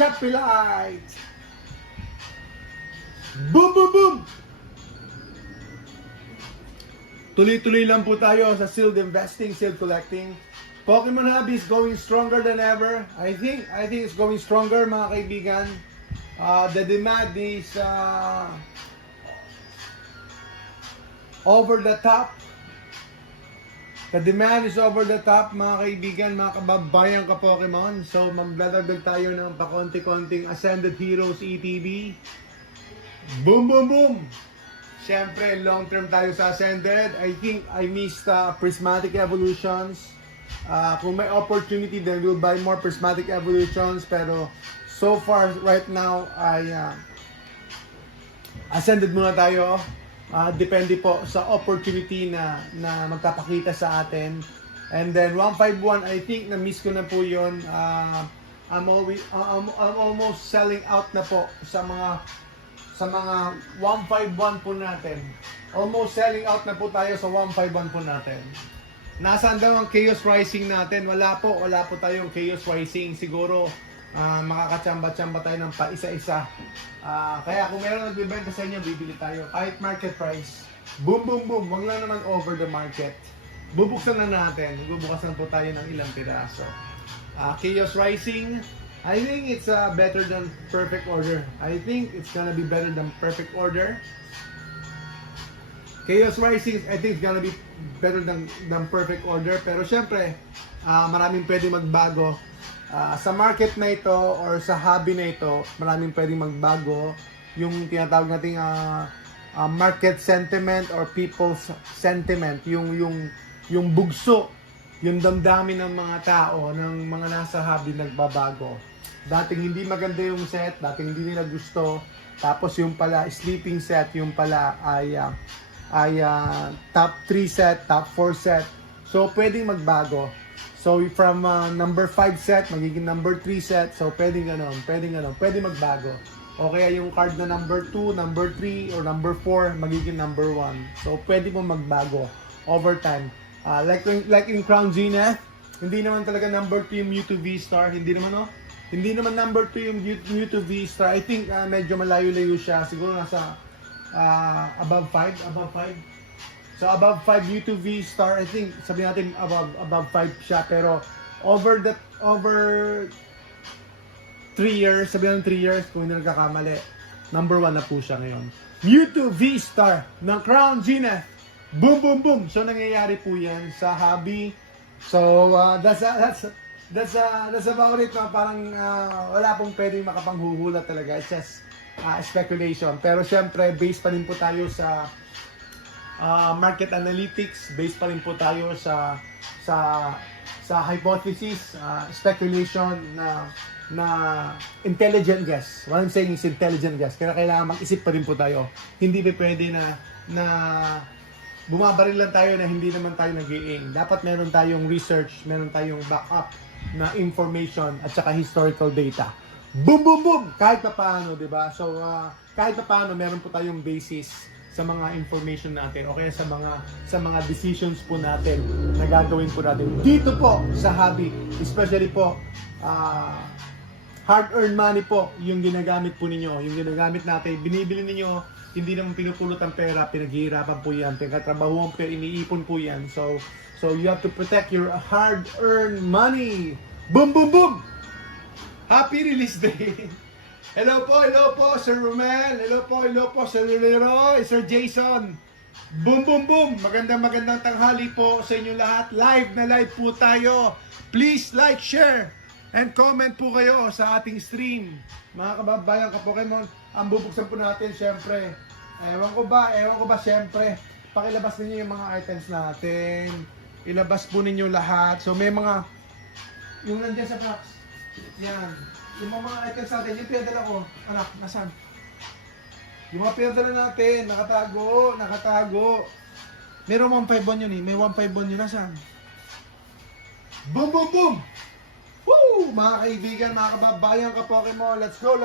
Shopify! Boom, boom, boom! Tuloy-tuloy lang po tayo sa sealed investing, sealed collecting. Pokemon Hobby is going stronger than ever. I think it's going stronger, mga kaibigan. The demand is over the top. The demand is over the top, mga kaibigan, mga kababayan ka Pokemon. So magdadagdag tayo ng pakonti-konting Ascended Heroes ETB. Boom, boom, boom! Siyempre, long term tayo sa Ascended. I think I missed Prismatic Evolutions. Kung may opportunity, then we'll buy more Prismatic Evolutions. Pero so far, right now, Ascended muna tayo. Depende po sa opportunity na magpapakita sa atin. And then 151, I think na-miss ko na po yun. I'm almost selling out na po sa mga 151 po natin. Almost selling out na po tayo sa 151 po natin. Nasaan daw ang Chaos Rising natin? Wala po tayong Chaos Rising. Siguro makakachamba-chamba tayo ng paisa-isa. Kaya kung meron nagbibenta sa inyo, bibili tayo. Kahit market price. Boom, boom, boom. Wag lang naman over the market. Bubuksan na natin. Bubukasan po tayo ng ilang piraso. Chaos Rising, I think it's better than Perfect Order. I think it's gonna be better than Perfect Order. Chaos Rising, I think it's gonna be better than Perfect Order. Pero syempre, maraming pwede magbago. Sa market na ito or sa hobby na ito, maraming pwedeng magbago. Yung tinatawag nating market sentiment or people's sentiment, yung bugso, yung damdamin ng mga tao, ng mga nasa hobby nagbabago. Dating hindi maganda yung set, dating hindi nila gusto, tapos yung pala sleeping set, yung pala ay top 3 set, top 4 set. So pwedeng magbago. So from number 5 set, magiging number 3 set. So pwedeng magbago. O kaya yung card na number 2, number 3, or number 4, magiging number 1. So pwede po magbago over time. Like in Crown Zenith, hindi naman talaga number 2 yung Mewtwo V-Star. Hindi naman number 2 yung Mewtwo V-Star. I think medyo malayo-layo siya. Siguro nasa above 5. So above 5 Mewtwo V-Star, I think sabihin natin above 5 siya, pero over 3 years, sabihin natin 3 years kung hindi nagkakamali, number 1 na po siya ngayon. Mewtwo V-Star ng Crown Zenith. Boom, boom, boom. So nangyayari po 'yan sa hobby. So that's about it. Parang wala pong pwedeng makapanghuhula talaga. It's just speculation. Pero syempre, based pa rin po tayo sa market analytics, based pa rin po tayo sa hypothesis, speculation na intelligent guess. What I'm saying is intelligent guess. Kaya kailangan mag-isip pa rin po tayo. Hindi pa pwede na bumabaril lang tayo na hindi naman tayo nag-i-aim. Dapat meron tayong research, meron tayong backup na information at saka historical data. Boom, boom, boom! Kahit pa paano, di ba? So, kahit pa paano, meron po tayong basis sa mga information natin o kaya sa mga decisions po natin na gagawin po natin dito po sa hobby. Especially po, hard-earned money po yung ginagamit po ninyo. Yung ginagamit natin, binibili ninyo, hindi naman pinupulot ang pera, pinaghihirapan po yan. Pinagkatrabahuan po, iniipon po yan. So you have to protect your hard-earned money. Boom, boom, boom! Happy release day! Hello po, Sir Romel. Hello po, Sir Leroy, Sir Jason. Boom, boom, boom! Magandang tanghali po sa inyo lahat. Live na live po tayo. Please like, share, and comment po kayo sa ating stream. Mga kababayan ka Pokemon, ang bubuksan po natin, syempre. Ewan ko ba, syempre. Pakilabas ninyo yung mga items natin. Ilabas po ninyo lahat. So may mga, yung nandiyan sa box. Yan. Yung mga items natin, yung pinadala ko. Anak, nasan? Yung mga pinadala natin, nakatago. Meron 151 yun eh. May 151 yun, nasan? Boom, boom, boom! Woo! Mga kaibigan, mga kababayan ka Pokemon, let's go!